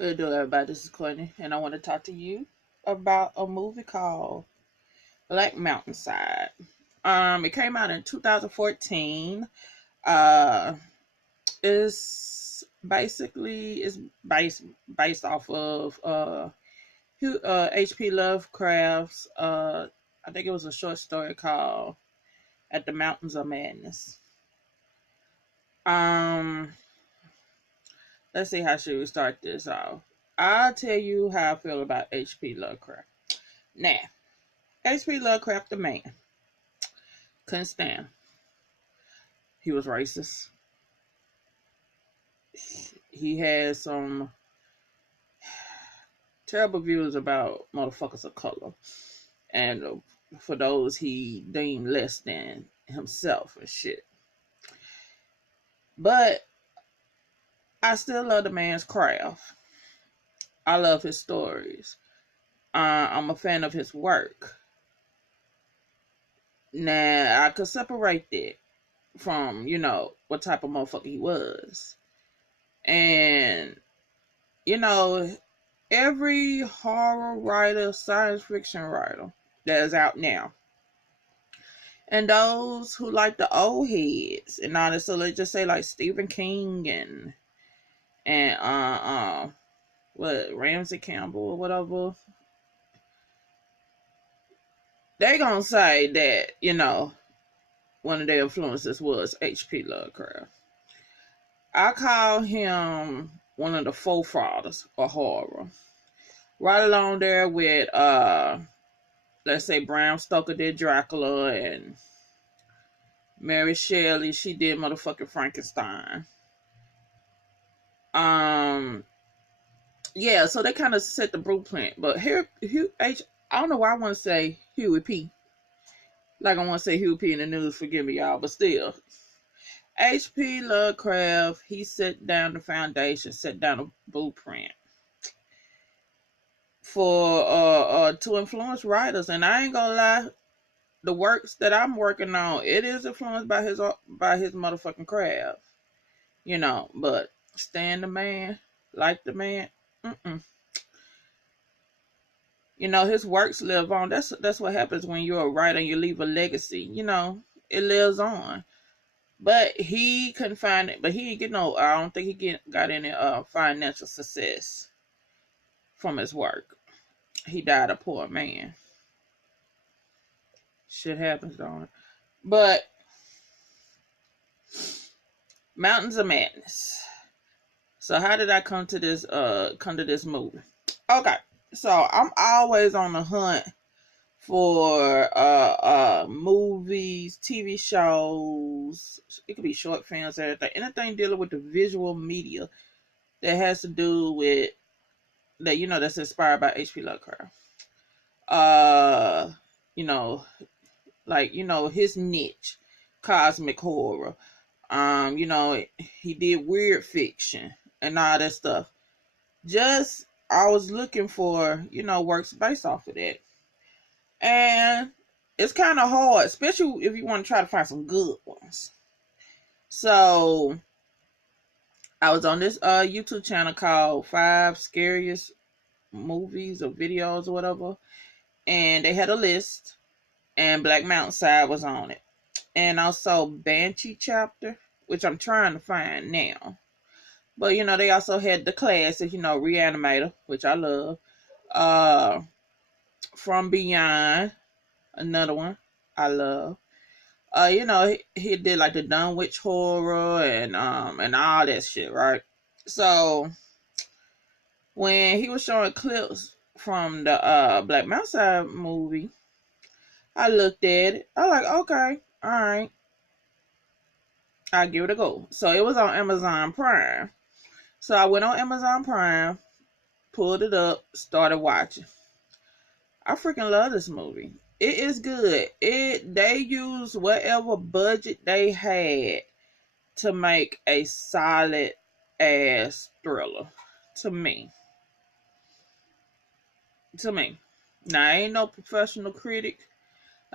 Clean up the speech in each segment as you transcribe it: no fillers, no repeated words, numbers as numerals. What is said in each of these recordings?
Good day, everybody. This is Courtney, and I want to talk to you about a movie called Black Mountainside. It came out in 2014. Uh, it's based off of HP Lovecraft's. I think it was a short story called "At the Mountains of Madness." Um, let's see how should we start this off. I'll tell you how I feel about HP Lovecraft. Now, HP Lovecraft, the man, couldn't stand. He was racist. He had some terrible views about motherfuckers of color, and for those he deemed less than himself and shit. But I still love the man's craft. I love his stories. I'm a fan of his work. Now I could separate that from what type of motherfucker he was, and you know every horror writer, science fiction writer that is out now, and those who like the old heads and all this. So let's just say like Stephen King and what Ramsey Campbell or whatever. They gonna say that one of their influences was H.P. Lovecraft. I call him one of the forefathers of horror. Right along there with let's say Bram Stoker did Dracula and Mary Shelley, she did motherfucking Frankenstein. Yeah, so they kind of set the blueprint. But here I don't know why I want to say Huey P. Like I want to say Huey P in the news, forgive me y'all, but still. H.P. Lovecraft, he set down the foundation, set down a blueprint for to influence writers. And I ain't gonna lie, the works that I'm working on, it is influenced by his motherfucking craft. But stand the man, like the man, his works live on. That's what happens when you're a writer and you leave a legacy. It lives on. But he couldn't find it. But he didn't get no. I don't think he got any financial success from his work. He died a poor man. Shit happens, don't it? But Mountains of Madness. So how did I come to this movie? Okay, so I'm always on the hunt for movies, TV shows. It could be short films, anything dealing with the visual media that has to do with that, that's inspired by H.P. Lovecraft. His niche, cosmic horror. He did weird fiction and all that stuff. Just I was looking for, works based off of that. And it's kind of hard, especially if you want to try to find some good ones. So I was on this YouTube channel called 5 Scariest Movies or Videos or whatever. And they had a list. And Black Mountainside was on it. And also Banshee Chapter, which I'm trying to find now. But, they also had the classic, Reanimator, which I love. From Beyond, another one I love. He did like the Dunwich horror and all that shit, right? So when he was showing clips from the Black Mountainside movie, I looked at it. I was like, okay, all right, I'll give it a go. So it was on Amazon Prime. So I went on Amazon Prime, pulled it up, started watching. I freaking love this movie. It is good. They use whatever budget they had to make a solid ass thriller. To me. Now I ain't no professional critic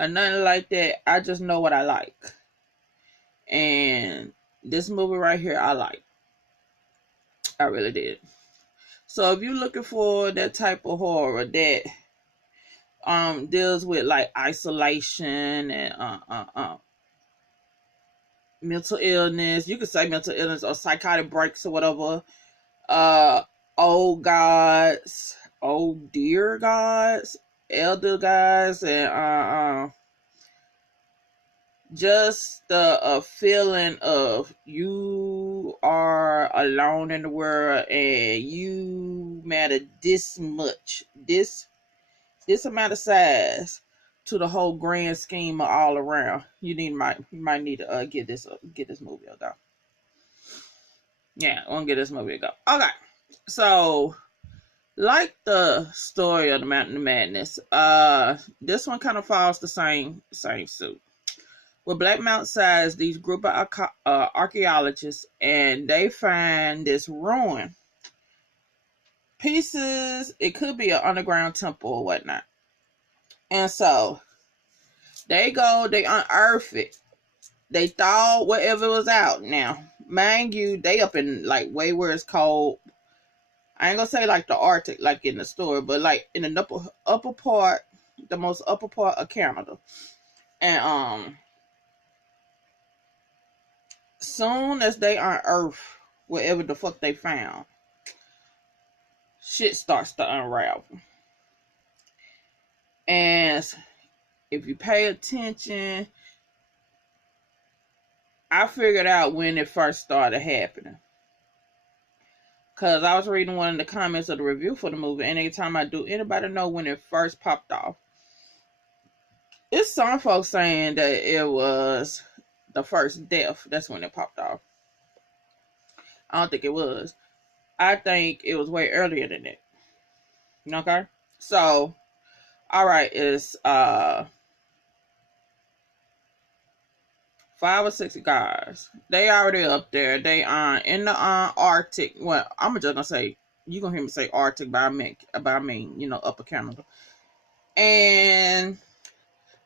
or nothing like that. I just know what I like. And this movie right here, I like. I really did. So if you're looking for that type of horror that deals with like isolation and mental illness, you could say mental illness or psychotic breaks or whatever, old gods, old dear gods, elder gods, and just the feeling of you are alone in the world and you matter this much, this amount of size to the whole grand scheme of all around. You might need to get this movie a go. Yeah, I want to get this movie a go. Okay, so like the story of the Mountain of Madness, this one kind of follows the same suit. With Black Mount size, these group of archaeologists, and they find this ruin pieces. It could be an underground temple or whatnot, and so they unearth it. They thaw whatever was out. Now, mind you, they up in like way where it's cold. I ain't gonna say like the Arctic, like in the store, but like in the upper part, the most upper part of Canada. And soon as they unearth whatever the fuck they found, shit starts to unravel. And if you pay attention, I figured out when it first started happening. Because I was reading one of the comments of the review for the movie, and anytime I do, anybody know when it first popped off? It's some folks saying that it was the first death. That's when it popped off. I don't think it was. I think it was way earlier than that. Okay? So, alright, it's 5 or 6 guys. They already up there. They in the Arctic. Well, I'm just gonna say, you gonna hear me say Arctic, but I mean, Upper Canada. And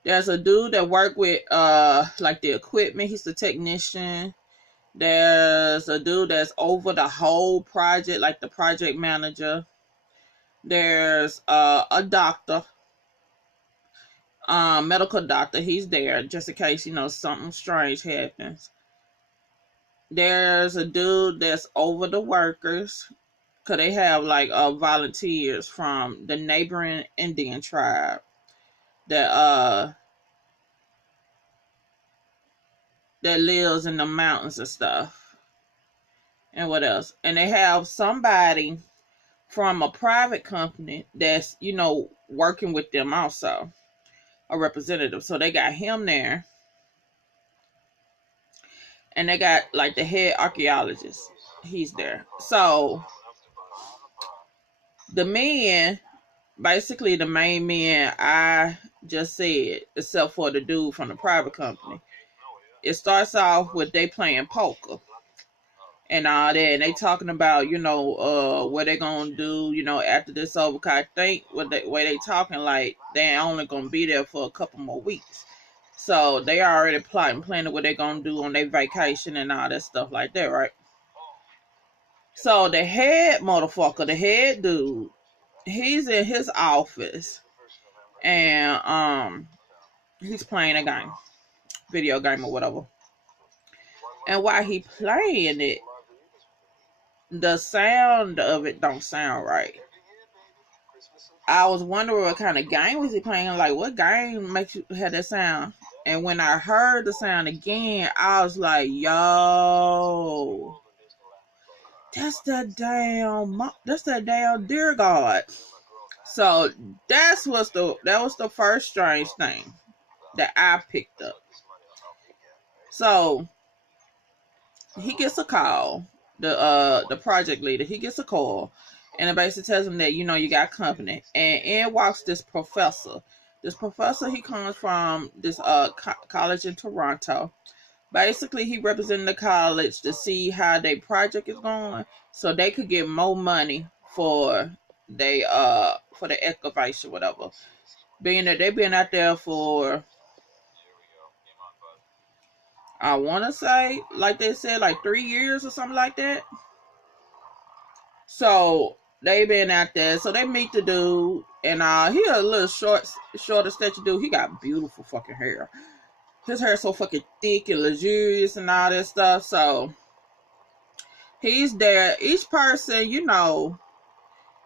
there's a dude that worked with like the equipment. He's the technician. There's a dude that's over the whole project, like the project manager. There's a doctor, medical doctor. He's there just in case, something strange happens. There's a dude that's over the workers, because they have like volunteers from the neighboring Indian tribe that lives in the mountains and stuff. And what else? And they have somebody from a private company that's, working with them also, a representative. So they got him there. And they got like the head archaeologist. He's there. So the men, basically the main men I just said, except for the dude from the private company, it starts off with they playing poker and all that, and they talking about what they gonna do after this over. Cause I think way they talking, like they only gonna be there for a couple more weeks, so they already planning what they gonna do on their vacation and all that stuff like that, right? So the head dude, he's in his office and he's playing a game, video game or whatever. And while he playing it, the sound of it don't sound right. I was wondering what kind of game was he playing. Like, what game makes you have that sound? And when I heard the sound again, I was like, yo, that's that damn deer god. So that was the first strange thing that I picked up. So he gets a call. The project leader, he gets a call, and it basically tells him that you got company. And in walks this professor. This professor, he comes from this college in Toronto. Basically, he represented the college to see how their project is going, so they could get more money for the excavation, whatever. Being that they've been out there for, I want to say, like they said, like 3 years or something like that. So they been out there. So they meet the dude, and he a little shorter statue dude. He got beautiful fucking hair. His hair so fucking thick and luxurious and all that stuff. So he's there. Each person, you know,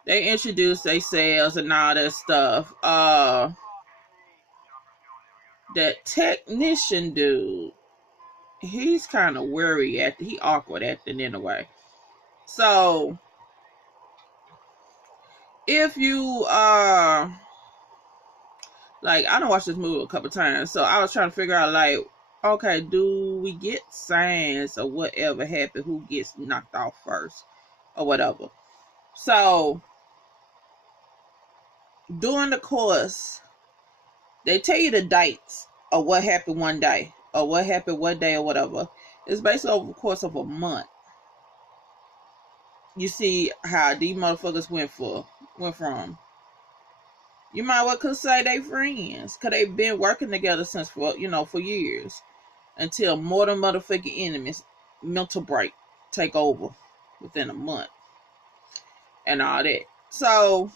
they introduce themselves and all that stuff. That technician dude, he's kind of weary at he awkward acting in a way. So if you like, I done watched this movie a couple times, so I was trying to figure out, like, okay, do we get signs of whatever happened, who gets knocked off first or whatever. So during the course, they tell you the dates of what happened one day or what happened one day or whatever. It's basically over the course of a month. You see how these motherfuckers went from. You might well could say they friends, cause they've been working together since for years, until more than motherfucking enemies mental break take over within a month and all that. So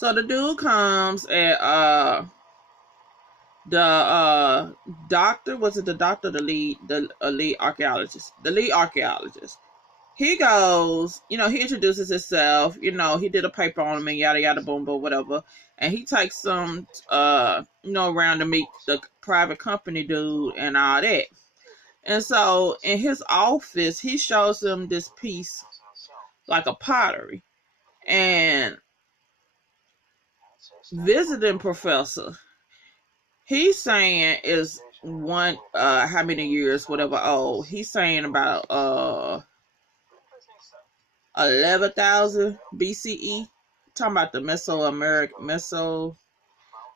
the dude comes and the doctor, was it the doctor, the lead archaeologist, he goes, he introduces himself, he did a paper on him and yada yada boom boom whatever, and he takes some around to meet the private company dude and all that. And so in his office, he shows him this piece, like a pottery, and visiting professor, he's saying is one how many years whatever old. He's saying about 11,000 BCE. Talking about the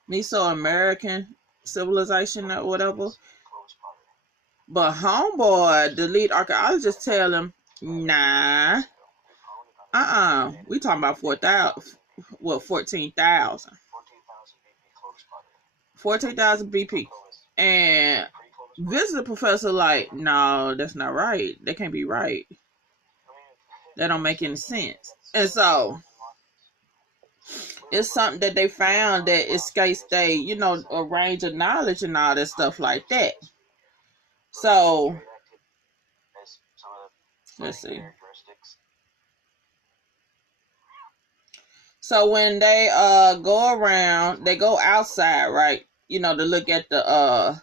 Mesoamerican civilization or whatever. But homeboy, the lead archaeologist, tell him, nah, we talking about 14,000. 14,000 BP. And visitor professor like, no, that's not right. That can't be right. That don't make any sense. And so it's something that they found that escapes a range of knowledge and all that stuff like that. So let's see. So when they go around, they go outside, right? To look at the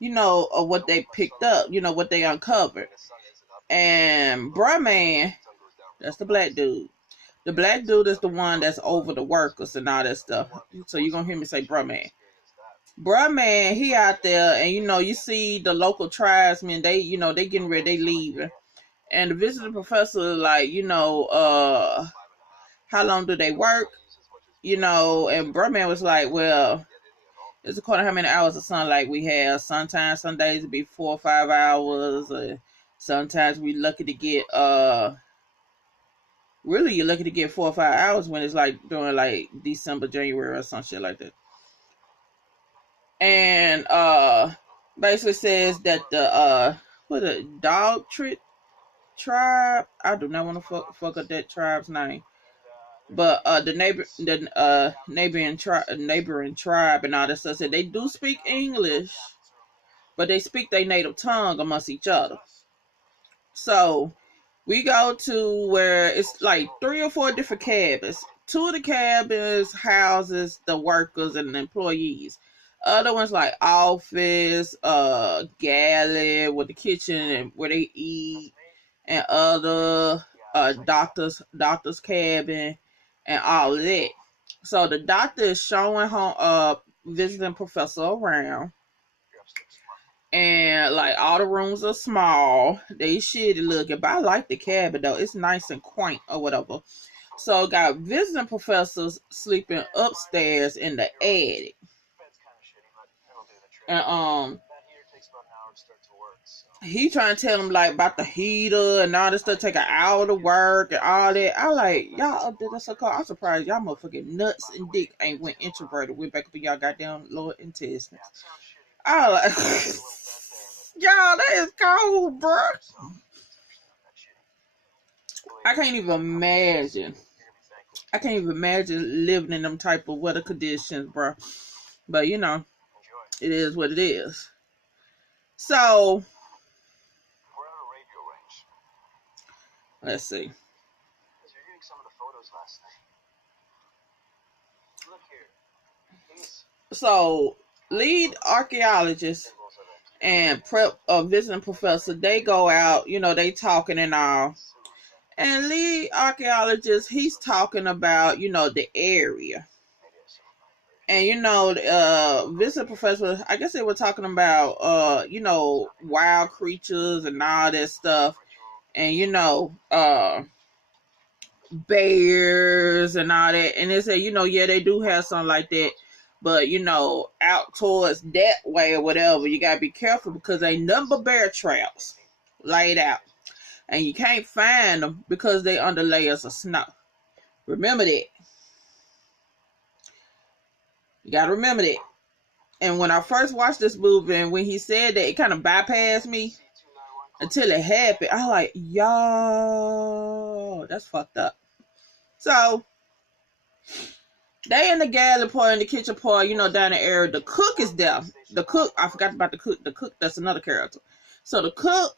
what they picked up, what they uncovered. And bruh man, that's the black dude. The black dude is the one that's over the workers and all that stuff. So you're gonna hear me say bruh man. Bruh man, he out there, and you see the local tribesmen, they they getting ready, they leaving. And the visiting professor like, how long do they work? And bruh man was like, well, it's according to how many hours of sunlight we have. Sometimes some days it be 4 or 5 hours, sometimes we lucky to get really you're lucky to get 4 or 5 hours when it's like during like December, January or some shit like that. And basically says that the dog tribe, I do not want to fuck up that tribe's name, but the neighboring tribe and all that stuff said they do speak English, but they speak their native tongue amongst each other. So we go to where it's like 3 or 4 different cabins. 2 of the cabins houses the workers and the employees. Other ones like office, galley with the kitchen and where they eat, and other doctor's cabin and all of that. So the doctor is showing home visiting professor around. And like all the rooms are small. They shitty looking, but I like the cabin though. It's nice and quaint or whatever. So got visiting professors sleeping upstairs in the attic. And he trying to tell them like about the heater and all this stuff, take an hour to work and all that. I like, y'all up there, that's so cool. I'm surprised y'all motherfucking nuts and dick ain't went introverted, went back up in y'all goddamn lower intestines. I like y'all, that is cold, bro. I can't even imagine. I can't even imagine living in them type of weather conditions, bro. But you know, it is what it is. So let's see. So lead archaeologist and visiting professor, they go out, you know, they talking and all. And lead archaeologist, he's talking about, you know, the area. And you know, visiting professor, I guess they were talking about you know, wild creatures and all that stuff. And you know, bears and all that. And they said, you know, yeah, they do have something like that. But, you know, out towards that way or whatever, you got to be careful because they number bear traps laid out. And you can't find them because they under layers of snow. Remember that. You got to remember that. And when I first watched this movie and when he said that, it kind of bypassed me until it happened. I was like, yo, that's fucked up. So they in the galley part, in the kitchen part, you know, down the area. The cook is there. The cook, I forgot about the cook. The cook, that's another character. So the cook,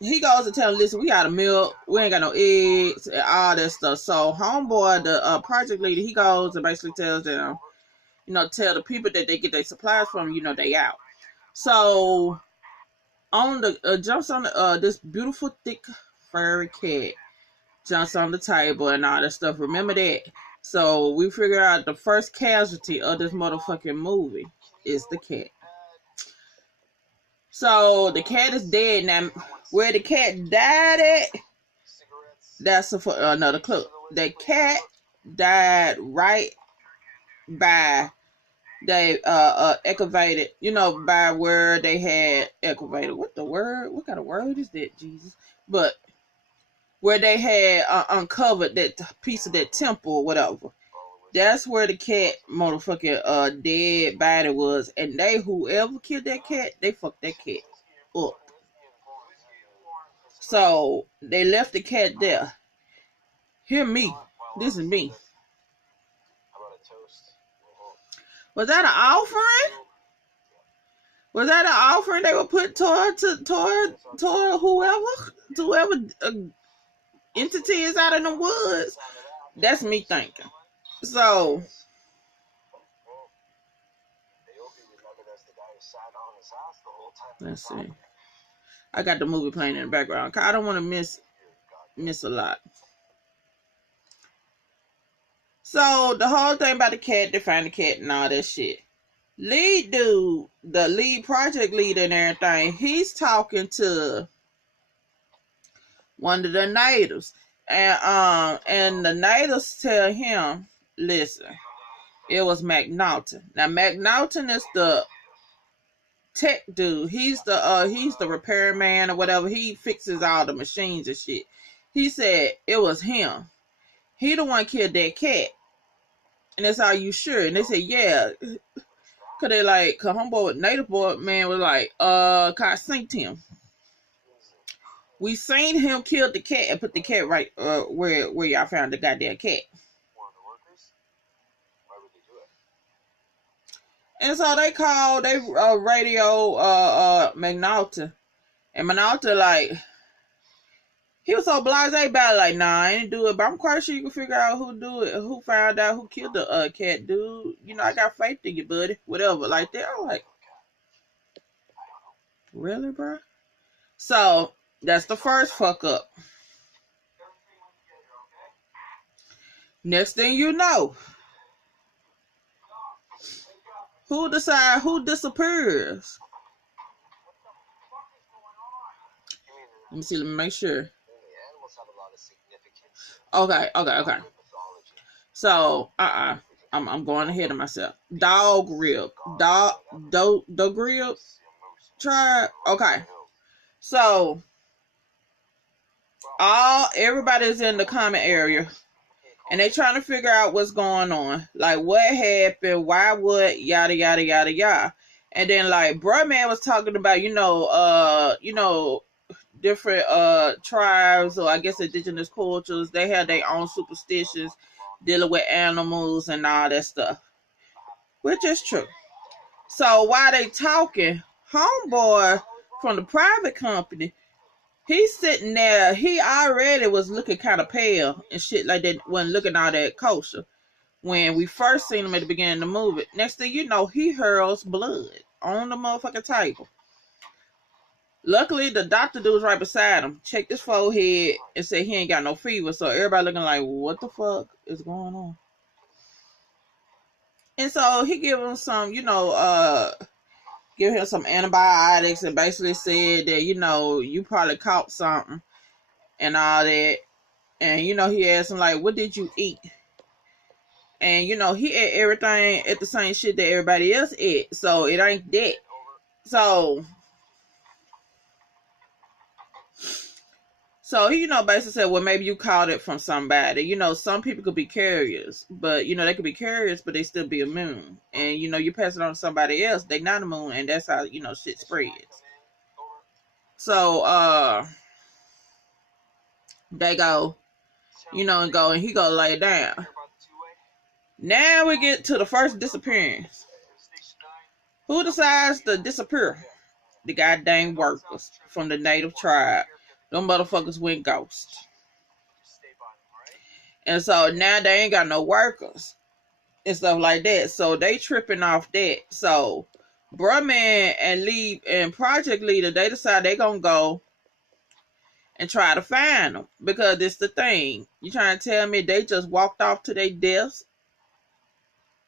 he goes to tell him, listen, we got a milk, we ain't got no eggs, and all that stuff. So homeboy, the project leader, he goes and basically tells them, you know, tell the people that they get their supplies from, you know, they out. So on the jumps on the this beautiful thick furry cat jumps on the table and all that stuff. Remember that. So we figure out the first casualty of this motherfucking movie is the cat. So the cat is dead now. Where the cat died at, that's another clue. The cat died right by they excavated, you know, by where they had excavated. What the word? What kind of word is that, Jesus? But where they had uncovered that piece of that temple or whatever. That's where the cat motherfucking dead body was. And they, whoever killed that cat, they fucked that cat up. So they left the cat there. Hear me. This is me. Was that an offering? Was that an offering they were put toward whoever entity is out in the woods? That's me thinking. So let's see. I got the movie playing in the background. I don't want to miss a lot. So the whole thing about the cat, they find the cat and all that shit. Lead dude, the lead project leader and everything, he's talking to one of the natives. And the natives tell him, listen, it was McNaughton. Now McNaughton is the tech dude. He's the repairman or whatever. He fixes all the machines and shit. He said it was him. He the one killed that cat. And that's how you sure? And they said, yeah. Cause they like, cause homeboy native boy man was like, cause I seen him. We seen him kill the cat and put the cat right where y'all found the goddamn cat. And so they called, they radio McNaughton. And McNaughton like, he was so blasé about it, like, nah, I ain't do it, but I'm quite sure you can figure out who do it, who found out who killed the cat, dude. You know, I got faith in you, buddy. Whatever, like that. I'm like, really, bro? So that's the first fuck up. Next thing you know, who disappears? Let me see, let me make sure. Okay. So, I'm going ahead of myself. Dog rib tribe. Okay. So, everybody's in the comment area, and they trying to figure out what's going on, like what happened, why, what, yada yada yada yada. And then like, bruh man was talking about, different tribes, or I guess indigenous cultures, they have their own superstitions dealing with animals and all that stuff, which is true. So while they talking, homeboy from the private company, he's sitting there, he already was looking kind of pale and shit like that, wasn't looking all that kosher when we first seen him at the beginning of the movie. Next thing you know, he hurls blood on the motherfucking table. Luckily, the doctor dude was right beside him, checked his forehead, and said he ain't got no fever. So everybody looking like, what the fuck is going on? And so he give him some, give him some antibiotics and basically said that, you probably caught something and all that. And, he asked him, like, what did you eat? And, he ate everything at the same shit that everybody else ate. So it ain't that. So he, basically said, well, maybe you caught it from somebody. Some people could be carriers, but, they could be carriers, but they still be immune. And, you pass it on to somebody else, they not immune, and that's how, shit spreads. So, they go, and he go lay down. Now we get to the first disappearance. Who decides to disappear? The goddamn workers from the native tribe. Them motherfuckers went ghost. And so now they ain't got no workers and stuff like that. So they tripping off that. So Bruhman and Lee and Project Leader, they decide they gonna go and try to find them. Because it's the thing. You trying to tell me they just walked off to their deaths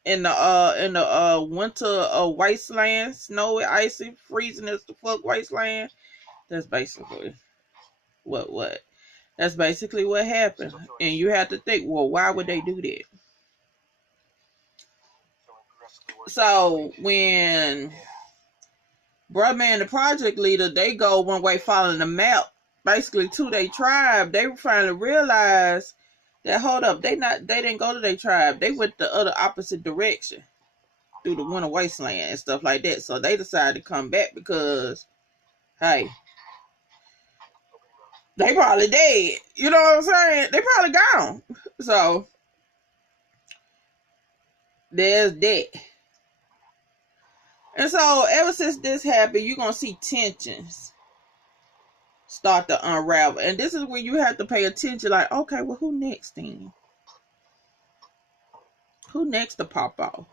in the winter wasteland, snowy, icy, freezing as the fuck wasteland? That's basically what that's basically what happened. And you have to think, well, why would they do that? So when Bruhman and the Project Leader, they go one way following the map basically to their tribe, they finally realized that, hold up, they didn't go to their tribe, they went the other opposite direction through the winter wasteland and stuff like that. So they decided to come back because, hey, they probably dead. You know what I'm saying? They probably gone. So there's that. And so ever since this happened, you're going to see tensions start to unravel. And this is where you have to pay attention. Like, okay, well, who next then? Who next to pop off?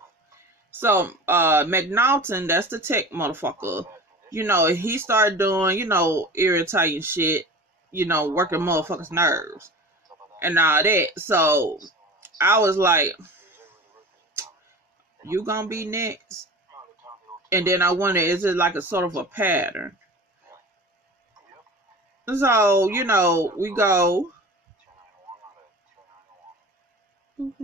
So McNaughton, that's the tech motherfucker. He started doing, irritating shit. Working motherfuckers' nerves and all that. So I was like, you gonna be next? And then I wonder, is it like a sort of a pattern? So, we go. I'm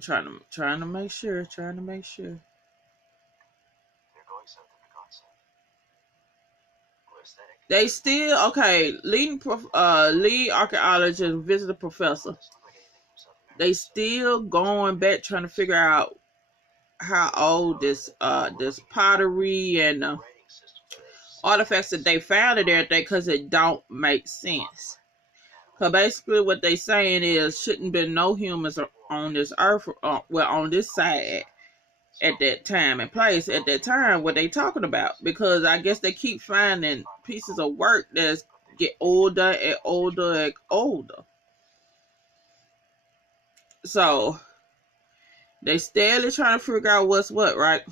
trying to make sure. They still, okay, lead archaeologist, visitor professor. They still going back trying to figure out how old this pottery and artifacts that they found in there, because it don't make sense. Because basically what they saying is shouldn't been no humans on this earth, on this side at that time and place at that time. What they talking about? Because I guess they keep finding pieces of work that's get older and older and older. So they still trying to figure out what's what, right?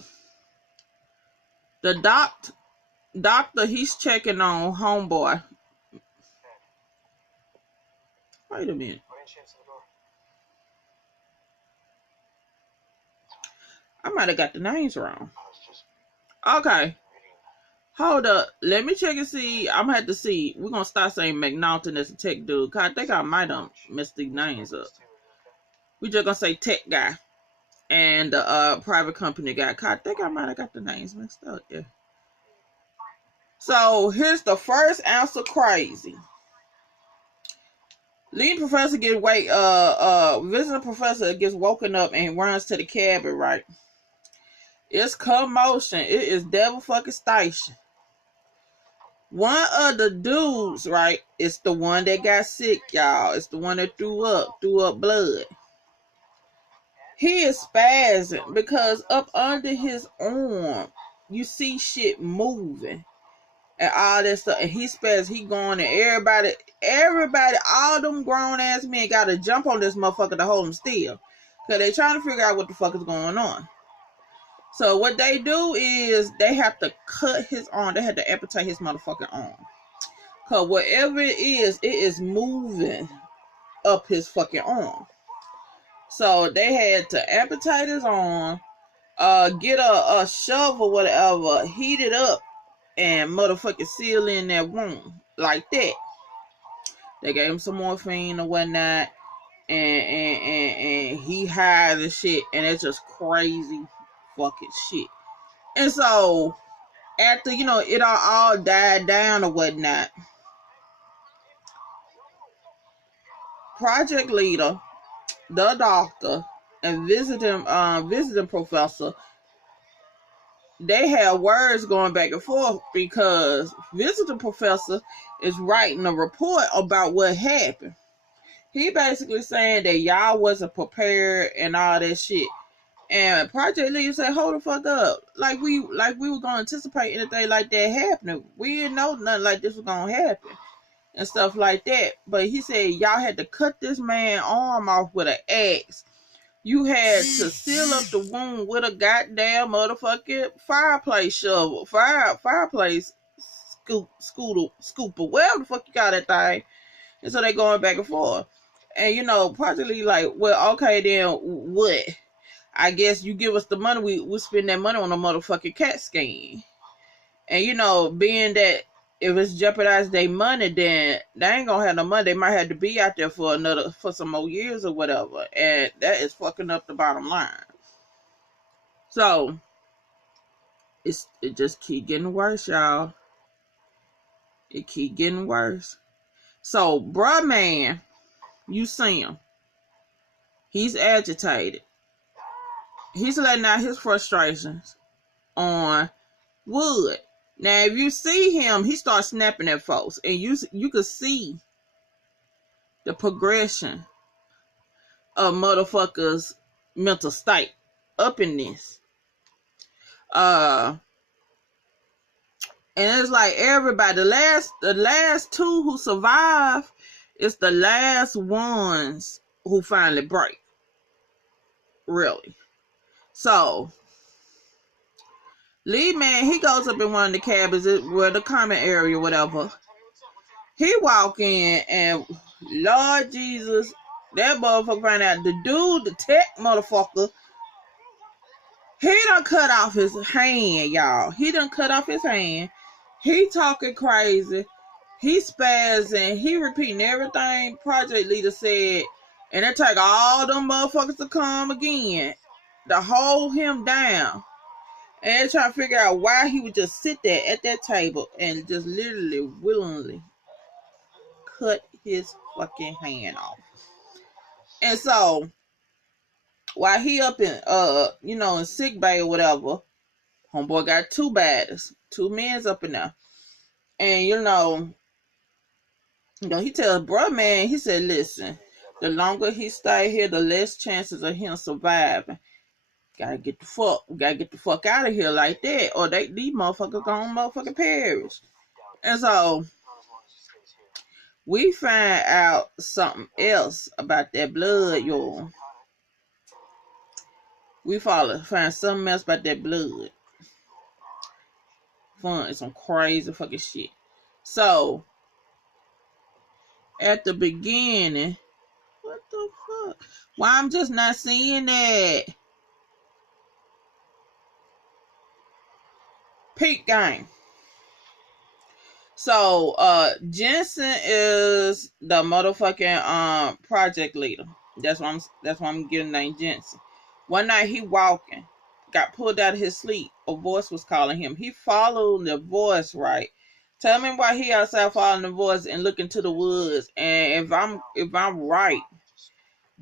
The doctor, he's checking on homeboy. Wait a minute. I might have got the names wrong. Okay. Hold up. Let me check and see. I'm going to have to see. We're going to start saying McNaughton as a tech dude. Cause I think I might have messed these names up. We just going to say tech guy. And the private company guy. Cause I think I might have got the names mixed up. Yeah. So here's the first answer crazy. Lead professor visiting professor gets woken up and runs to the cabin, right? It's commotion. It is devil fucking station. One of the dudes, right, it's the one that got sick, y'all. It's the one that threw up blood. He is spazzing because up under his arm, you see shit moving and all that stuff. And he spazzing, he going, and everybody, all them grown ass men got to jump on this motherfucker to hold him still. Because they trying to figure out what the fuck is going on. So what they do is they have to cut his arm. They have to amputate his motherfucking arm. Because whatever it is moving up his fucking arm. So they had to amputate his arm, get a shovel or whatever, heat it up, and motherfucking seal in that wound. Like that. They gave him some morphine or whatnot. And he high and shit. And it's just crazy fucking shit. And so, after, it all died down or whatnot, project leader, the doctor, and visiting professor, they have words going back and forth because visiting professor is writing a report about what happened. He basically saying that y'all wasn't prepared and all that shit. And project leader said, hold the fuck up. Like we were gonna anticipate anything like that happening. We didn't know nothing like this was gonna happen. And stuff like that. But he said y'all had to cut this man's arm off with an axe. You had to seal up the wound with a goddamn motherfucking fireplace shovel. Fireplace scooper. Whatever the fuck you got that thing. And so they going back and forth. And practically like, well, okay then what? I guess you give us the money, we spend that money on a motherfucking CAT scan. And being that if it's jeopardized their money, then they ain't gonna have no money. They might have to be out there for some more years or whatever. And that is fucking up the bottom line. So it just keep getting worse, y'all. It keep getting worse. So, bruh man, you see him. He's agitated. He's letting out his frustrations on Wood. Now, if you see him, he starts snapping at folks. And you could see the progression of motherfuckers' mental state up in this. And it's like everybody, the last two who survive is the last ones who finally break. Really. So, Lee man, he goes up in one of the cabins where the common area, whatever. He walk in and Lord Jesus, that motherfucker find out the dude, the tech motherfucker, he done cut off his hand, y'all. He done cut off his hand. He talking crazy. He spazzing. He repeating everything project leader said. And it take all them motherfuckers to come again to hold him down. And they're trying to figure out why he would just sit there at that table and just literally, willingly cut his fucking hand off. And so, while he up in, in sick bay or whatever, homeboy got two badders, two men's up in there. And, he tells bruh man, he said, listen, the longer he stay here, the less chances of him surviving. We gotta get the fuck out of here like that, or these motherfuckers gonna motherfucking perish. And so we find out something else about that blood, y'all. We find something else about that blood. It's some crazy fucking shit. So at the beginning, what the fuck? Why I'm just not seeing that? Peak game. So Jensen is the motherfucking project leader. That's why I'm giving name Jensen. One night he walking, got pulled out of his sleep. A voice was calling him. He followed the voice, right? Tell me why he outside following the voice and looking to the woods. And if I'm right,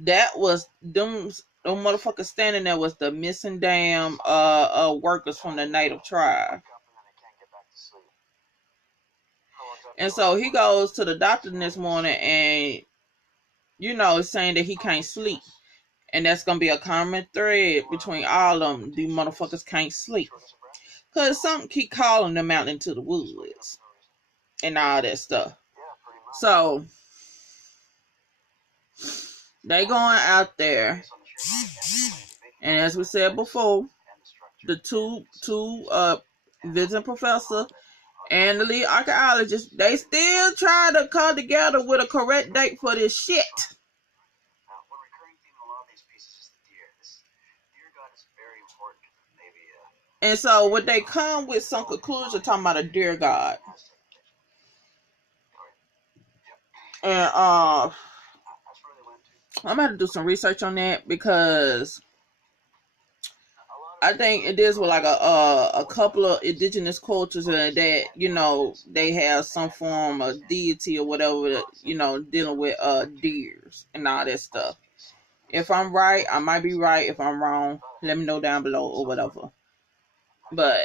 that was them motherfuckers standing there was the missing damn workers from the native tribe. And so he goes to the doctor this morning and, you know, saying that he can't sleep. And that's going to be a common thread between all of them. These motherfuckers can't sleep. Because something keep calling them out into the woods. And all that stuff. So, they going out there. And as we said before, the two visiting professor and the lead archaeologist, they still try to come together with a correct date for this shit. And so what they come with some conclusion talking about a deer god. And I'm gonna have to do some research on that because I think it is with like a couple of indigenous cultures that, you know, they have some form of deity or whatever, you know, dealing with deers and all that stuff. If I'm right, I might be right. If I'm wrong, let me know down below or whatever. But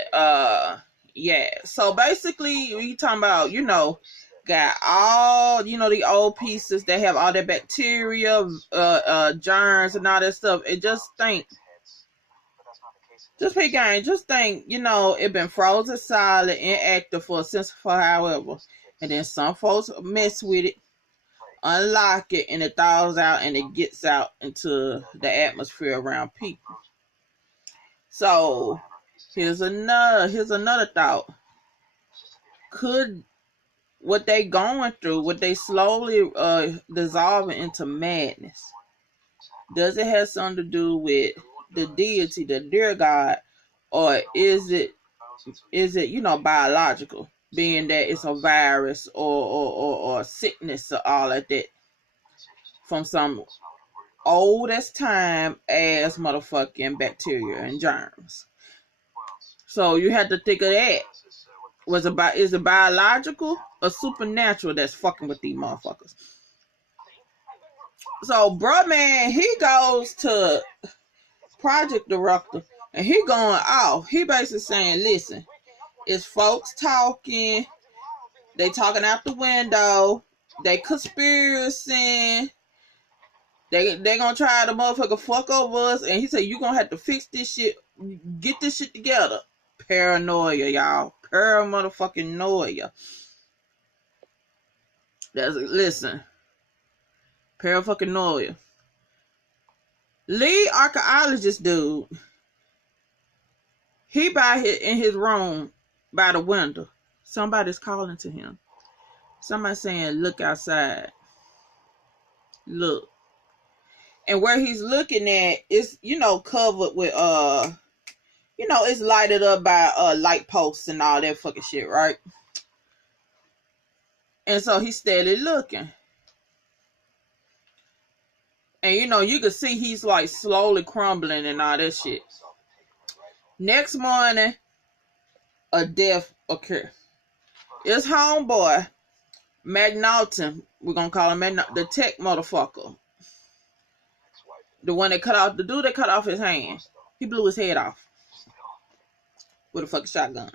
yeah. So basically we talking about, you know, got all, you know, the old pieces that have all that bacteria, germs and all that stuff. And just think, you know, it been frozen solid, inactive for however. And then some folks mess with it, unlock it, and it thaws out and it gets out into the atmosphere around people. So here's another thought. Could what they going through, what they slowly dissolving into madness, does it have something to do with the deity, the deer god, or is it, you know, biological, being that it's a virus or sickness or all of that from some old as time as motherfucking bacteria and germs? So you have to think of that. Is it biological or supernatural that's fucking with these motherfuckers? So, bruh, man, he goes to project director and he going off. He basically saying, listen, it's folks talking. They talking out the window. They conspiracy. They gonna try to motherfucker fuck over us. And he said, you gonna have to fix this shit. Get this shit together. Paranoia, y'all. Motherfucking noia. Listen. Fucking noia. Lead archaeologist dude. He in his room by the window. Somebody's calling to him. Somebody saying, look outside. Look. And where he's looking at is, you know, covered with you know, it's lighted up by light posts and all that fucking shit, right? And so he's steady looking. And you know, you can see he's like slowly crumbling and all that shit. Next morning, a death occurred. It's homeboy, McNaughton. We're gonna call him the tech motherfucker. The one that cut off, the dude that cut off his hand. He blew his head off with a fucking shotgun.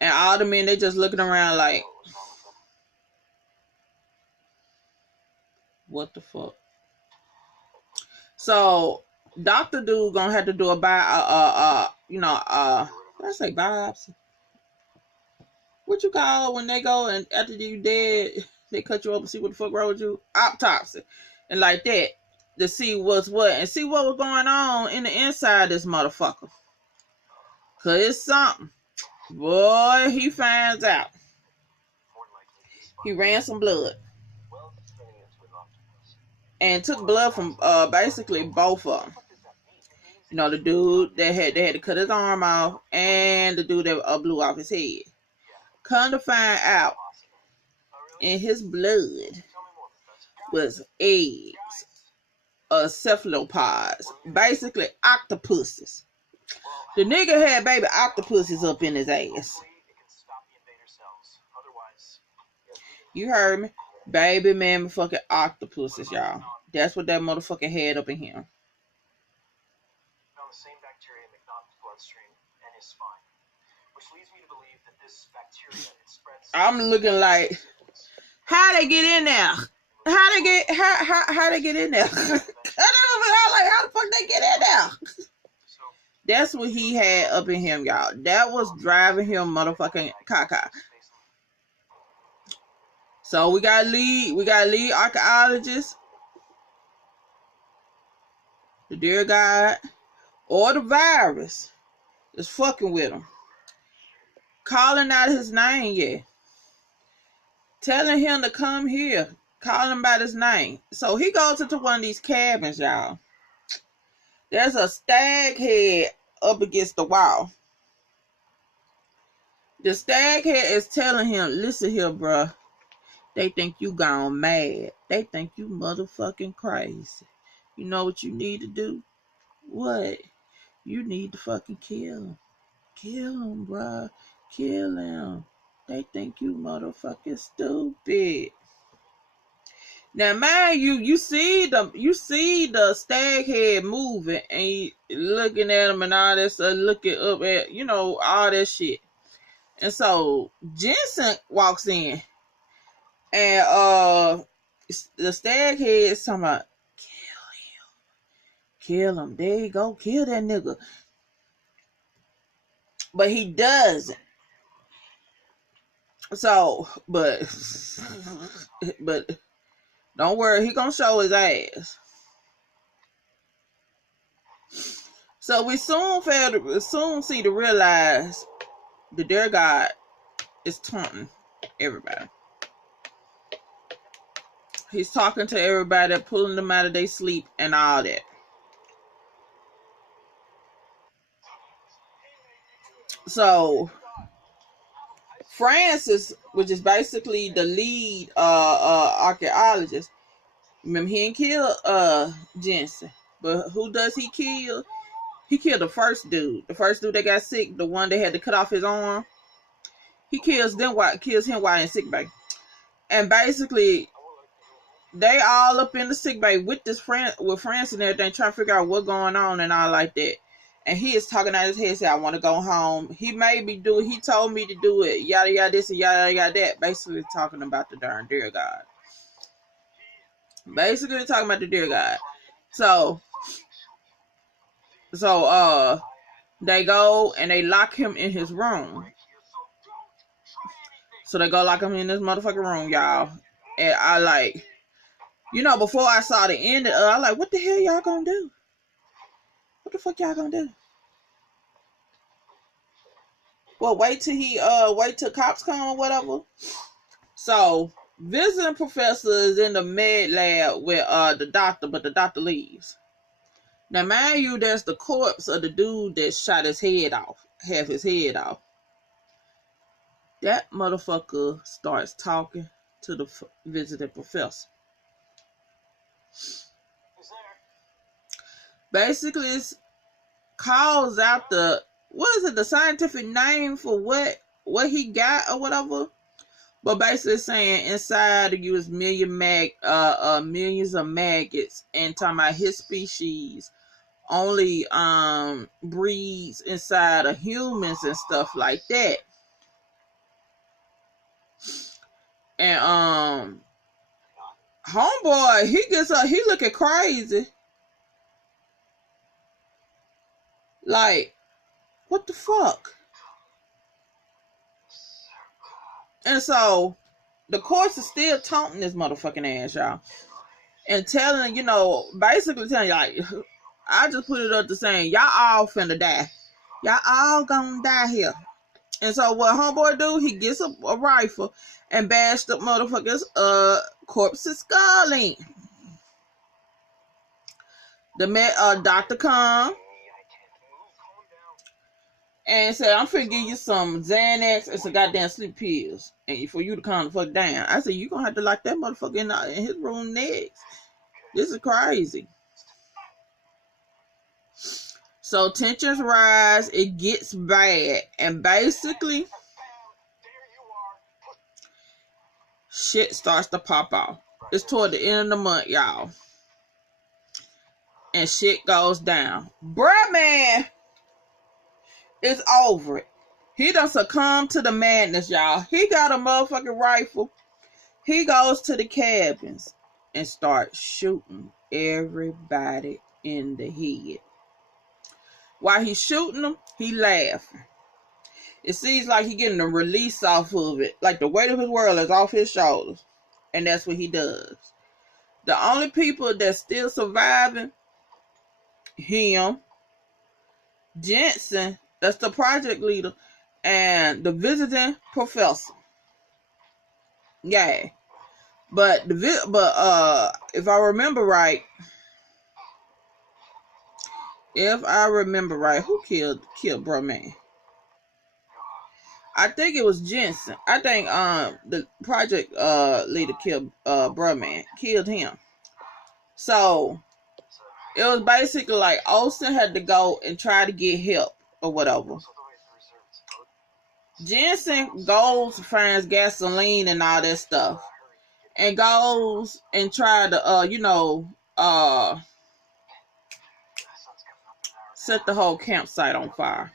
And all the men, they just looking around like, what the fuck? So, Dr. Dude gonna have to do a what did I say, biopsy? What you call when they go and after you dead, they cut you open, see what the fuck wrong with you? Autopsy. And like that, to see what's what and see what was going on in the inside of this motherfucker. Cause it's something. Boy, he finds out. He ran some blood. And took blood from basically both of them. You know, the dude that they had to cut his arm off and the dude that blew off his head. Come to find out, in his blood was eggs of cephalopods, basically octopuses. The nigga had baby octopuses up in his ass. You heard me? Baby man fucking octopuses, y'all. That's what that motherfucker had up in him. I'm looking like, how they get in there? How they get in there? I'm like, how the fuck they get in there? That's what he had up in him, y'all. That was driving him motherfucking caca. So we got lead archaeologist, the dear God, or the virus is fucking with him. Calling out his name, yeah. Telling him to come here. Calling him by his name. So he goes into one of these cabins, y'all. There's a stag head up against the wall. The stag head is telling him, listen here, bruh. They think you gone mad. They think you motherfucking crazy. You know what you need to do? What? You need to fucking kill him. Kill him, bruh. Kill him. They think you motherfucking stupid. Now, mind you, you see the stag head moving and he looking at him and all that stuff, looking up at, all that shit. And so Jensen walks in and the stag head is talking about, kill him. There you go, kill that nigga. But he doesn't. So, but don't worry, he gonna show his ass. So we soon see to realize the dear God is taunting everybody. He's talking to everybody, pulling them out of their sleep and all that. So Francis, which is basically the lead archaeologist, remember he didn't kill Jensen, but who does he kill? He killed the first dude that got sick, the one that had to cut off his arm. He kills him while in sick bay. And basically they all up in the sick bay with Francis and everything, trying to figure out what's going on and all like that. And he is talking out his head, saying, I want to go home. He told me to do it, yada yada this and yada yada that. Basically talking about the darn dear God. Basically talking about the dear God. So they go and they lock him in his room. So they go lock him in this motherfucking room, y'all. And I like, before I saw the end, I like, what the hell y'all gonna do? What the fuck y'all gonna do? Well, wait till cops come or whatever. So visiting professor is in the med lab with the doctor, but the doctor leaves. Now, mind you, there's the corpse of the dude that shot his head off, half his head off. That motherfucker starts talking to the visiting professor. Basically, it calls out the scientific name for what he got or whatever. But basically saying inside of you is millions of maggots, and talking about his species only breeds inside of humans and stuff like that. And homeboy, he gets up, he looking crazy. Like, what the fuck? And so the course is still taunting this motherfucking ass, y'all. And telling, basically telling you, like, I just put it up to saying, y'all all finna die. Y'all all gonna die here. And so what homeboy do, he gets a rifle and bashed up motherfuckers corpse's skull in. The doctor come and said, I'm finna give you some Xanax and some goddamn sleep pills, and for you to calm the fuck down. I said, you gonna have to lock that motherfucker in his room next. This is crazy. So tensions rise, it gets bad, and basically shit starts to pop off. It's toward the end of the month, y'all. And shit goes down. Bruh, man, it's over it. He done succumbed to the madness, y'all. He got a motherfucking rifle. He goes to the cabins and starts shooting everybody in the head. While he's shooting them, he laughing. It seems like he getting a release off of it. Like the weight of his world is off his shoulders. And that's what he does. The only people that's still surviving, him, Jensen, that's the project leader, and the visiting professor. Yeah. But if I remember right, who killed bro man? I think it was Jensen. I think the project leader killed bro man, killed him. So it was basically like Olsen had to go and try to get help or whatever. Jensen goes, finds gasoline and all that stuff, and goes and try to set the whole campsite on fire.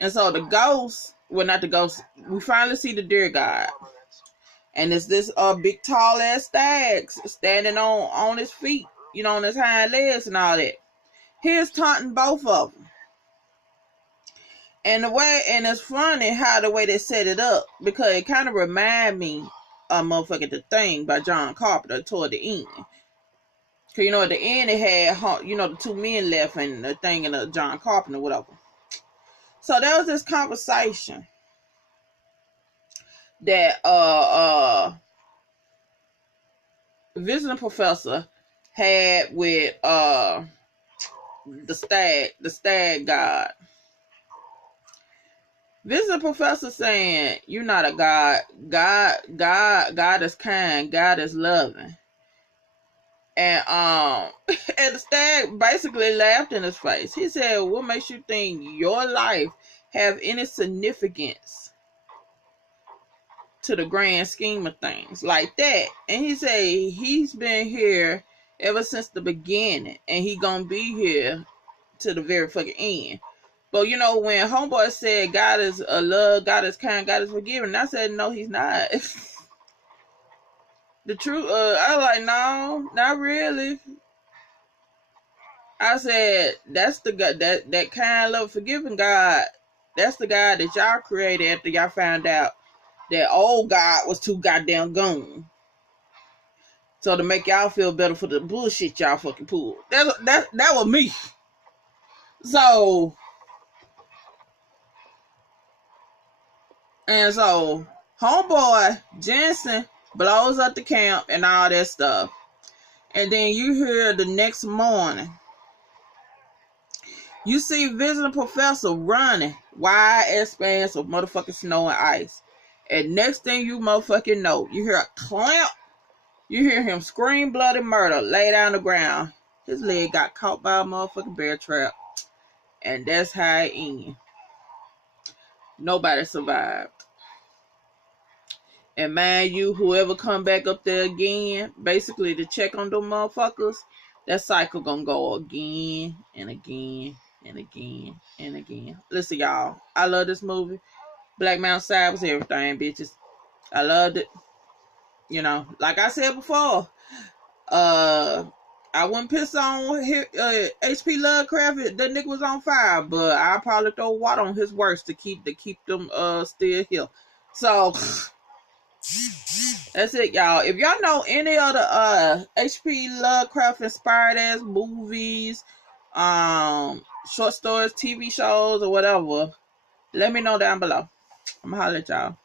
And so the ghost, well, not the ghost, we finally see the deer god. And it's this big tall ass stag standing on his feet, on his hind legs and all that. He's taunting both of them. And it's funny how the way they set it up, because it kind of remind me of motherfucking The Thing by John Carpenter toward the end. Cause at the end it had the two men left and the thing in the John Carpenter, whatever. So there was this conversation that visiting professor had with the stag god. Visiting professor saying, "You're not a god. God is kind. God is loving." And and the stag basically laughed in his face. He said, "What makes you think your life have any significance to the grand scheme of things like that?" And he said he's been here ever since the beginning, and he gonna be here to the very fucking end. But when homeboy said God is a love, God is kind, God is forgiving, I said no, he's not. The truth, I was like, no, not really. I said, that's the God, that kind, love, forgiving God. That's the God that y'all created after y'all found out that old God was too goddamn gone. So to make y'all feel better for the bullshit y'all fucking pulled. That was me. So homeboy Jensen blows up the camp and all that stuff. And then you hear the next morning, you see visiting professor running wide expanse of motherfucking snow and ice. And next thing you motherfucking know, you hear a clamp. You hear him scream bloody murder, lay down the ground. His leg got caught by a motherfucking bear trap. And that's how it ended. Nobody survived. And mind you, whoever come back up there again, basically to check on them motherfuckers, that cycle gonna go again and again and again and again. Listen, y'all, I love this movie. Black Mountain Side was everything, bitches. I loved it. Like I said before, I wouldn't piss on HP Lovecraft. That nigga was on fire, but I'll probably throw water on his works to keep them still here. So that's it, y'all. If y'all know any other HP Lovecraft inspired ass movies, short stories, TV shows, or whatever, let me know down below. I'm gonna holler at y'all.